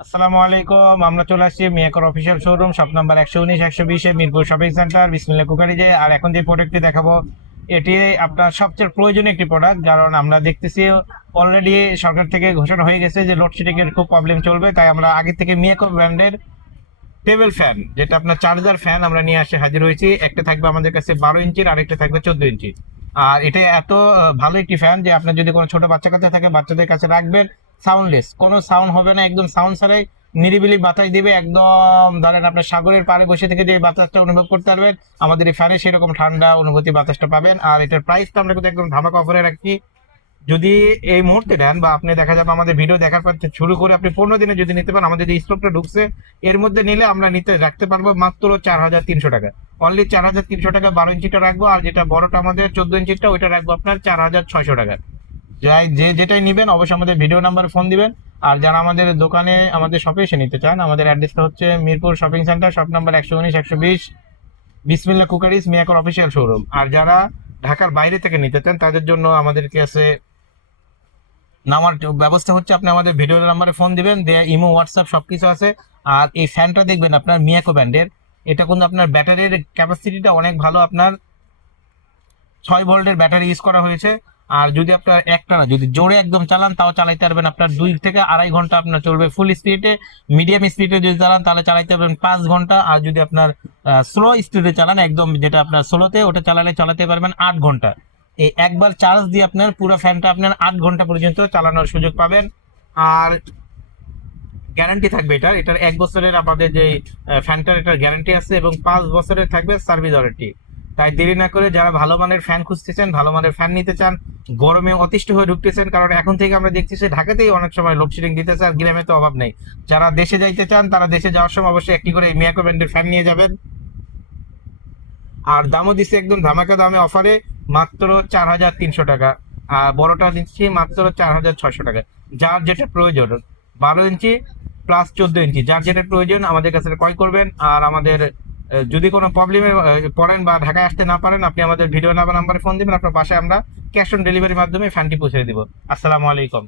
আসসালামু আলাইকুম। আমরা চলে আসছি মিয়াকর official showroom, shop number 119-120 Mirpur shopping centre, Bismillah কুকারিজে। আর এখন যে প্রোডাক্টটি দেখাবো এটি আপনার সবচেয়ে প্রয়োজনীয় একটি প্রোডাক্ট, কারণ আমরা দেখতেছি অলরেডি সরকার থেকে ঘোষণা হয়ে গেছে যে লোডশেডিং এর খুব প্রবলেম চলবে। তাই আমরা আগে থেকে মিয়াকর ব্র্যান্ডের টেবিল ফ্যান, যেটা আপনার চার্জার ফ্যান, আমরা নিয়ে আসে হাজির হয়েছি। একটা থাকবে আমাদের কাছে 12 ইঞ্চির, আর একটা থাকবে 14 ইঞ্চির। আর এটা এত ভালো একটি ফ্যান যে আপনার যদি কোনো ছোট বাচ্চা কাচ্চা থাকে, বাচ্চাদের কাছে রাখবেন। সাউন্ডলেস, কোনো সাউন্ড হবে না, একদম সাউন্ড ছাড়াই নিরিবিলি বাতাস দিবে। একদম ধরেন আপনার সাগরের পাড়ে বসে থেকে যে বাতাসটা অনুভব করতে পারবেন, আমাদের এই ফ্যানে সেরকম ঠান্ডা অনুভূতি বাতাসটা পাবেন। আর এটার প্রাইসটা আমরা কিন্তু একদম ধামাকা অফারে রাখছি। যদি এই মুহূর্তে নেন বা আপনি দেখা যাবে আমাদের ভিডিও দেখার পর থেকে শুরু করে আপনি 15 দিনে যদি নিতে পারেন, আমাদের যে স্টকটা ঢুকছে এর মধ্যে নিলে আমরা নিতে রাখতে পারবো মাত্র 4300 টাকা। অনলি 4300 টাকা 12 ইঞ্চিটা রাখবো, আর যেটা বড়টা আমাদের 14 ইঞ্চিটা ওইটা রাখবো আপনার 4600 টাকা। যাই যে যেটাই নিবেন অবশ্যই আমাদের ভিডিও নাম্বারে ফোন দিবেন। আর যারা আমাদের দোকানে আমাদের শপে এসে নিতে চান, আমাদের অ্যাড্রেসটা হচ্ছে Mirpur shopping centre, shop number 119-120, বিসমিল্লাহ কুকারিজ, মিয়াকর অফিসিয়াল শোরুম। আর যারা ঢাকার বাইরে থেকে নিতে চান তাদের জন্য আমাদের কাছে নামার ব্যবস্থা হচ্ছে, আপনি আমাদের ভিডিও নাম্বারে ফোন দিবেন, ইমো হোয়াটসঅ্যাপ সবকিছু আছে। আর এই ফ্যানটা দেখবেন আপনার মিয়াকো ব্র্যান্ডের, এটা কিন্তু আপনার ব্যাটারির ক্যাপাসিটিটা অনেক ভালো। আপনার 6 ভোল্টের ব্যাটারি ইউজ করা হয়েছে। আর যদি আপনার একটানা যদি জোরে একদম চালান তাও চালাইতে পারবেন আপনার 2 থেকে আড়াই ঘন্টা আপনার চলবে ফুল স্পিডে। মিডিয়াম স্পিডে যদি চালান তাহলে চালাইতে পারবেন 5 ঘন্টা। আর যদি আপনার স্লো স্পিডে চালান, একদম যেটা আপনার স্লোতে, ওটা চালাতে পারবেন 8 ঘন্টা। এই একবার চার্জ দিয়ে আপনার পুরো ফ্যানটা আপনার 8 ঘন্টা পর্যন্ত চালানোর সুযোগ পাবেন। আর গ্যারান্টি থাকবে এটার 1 বছরের আমাদের যে ফ্যানটার এটার গ্যারান্টি আছে, এবং 5 বছরের থাকবে সার্ভিস ওয়ারেন্টি। তাই দেরি না করে যারা ভালো মানের ফ্যান খুঁজতেছেন, ভালো মানের ফ্যান নিতে চান, গরমে অতিষ্ঠ হয়ে ঢুকতেছেন, কারণ এখন থেকে আমরা দেখছি যে ঢাকাতেই অনেক সময় লোডশেডিং দিতেছে, আর গ্রামে তো অভাব নেই। যারা দেশে যাইতে চান তারা দেশে যাওয়ার সময় অবশ্যই একটি করে মিয়াকো ব্র্যান্ডের ফ্যান নিয়ে যাবেন। আর দামও দিচ্ছে একদম ধামাকা দামে অফারে, মাত্র 4300 টাকা। আর বড়টা দিচ্ছি মাত্র 4600 টাকা। যার যেটা প্রয়োজন, 12 ইঞ্চি প্লাস 14 ইঞ্চি, যার যেটা প্রয়োজন আমাদের কাছে ক্রয় করবেন। আর আমাদের যদি কোনো প্রবলেমে পড়েন বা ঢাকায় আসতে না পারেন, আপনি আমাদের ভিডিও নাম্বারে ফোন দিবেন, আপনার বাসায় আমরা ক্যাশ অন ডেলিভারির মাধ্যমে ফ্যানটি পৌঁছে দিব। আসসালামু আলাইকুম।